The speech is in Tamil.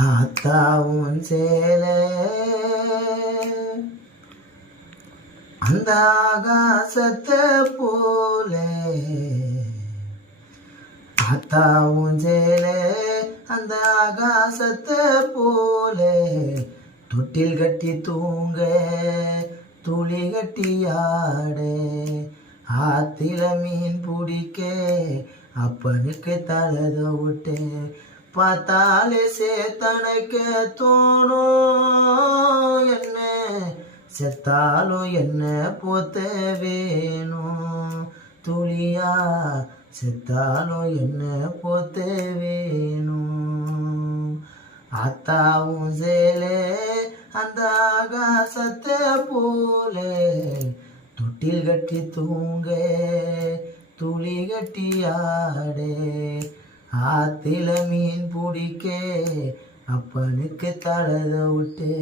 ஆத்தாவும் சேல. அந்த ஆகாசத்தை போல. ஆத்தாவும் சேல அந்த ஆகாசத்தை போல. தொட்டில் கட்டி தூங்க துளி கட்டி ஆட ஆத்தில மீன் பிடிக்க அப்பனுக்கு தலத விட்டேன் பார்த்தாலே சேத்தனைக்க தோணும். என்ன செத்தாலும் என்ன போத்த வேணும்? துளியா செத்தாலும் என்ன போத்த வேணும்? அத்தாவும் சேலே அந்த ஆகாசத்தை போல. தொட்டில் கட்டி தூங்க துளி கட்டி ஆடே. ஆத்தில மீன் பிடிக்க அப்பனுக்கு தலத விட்டு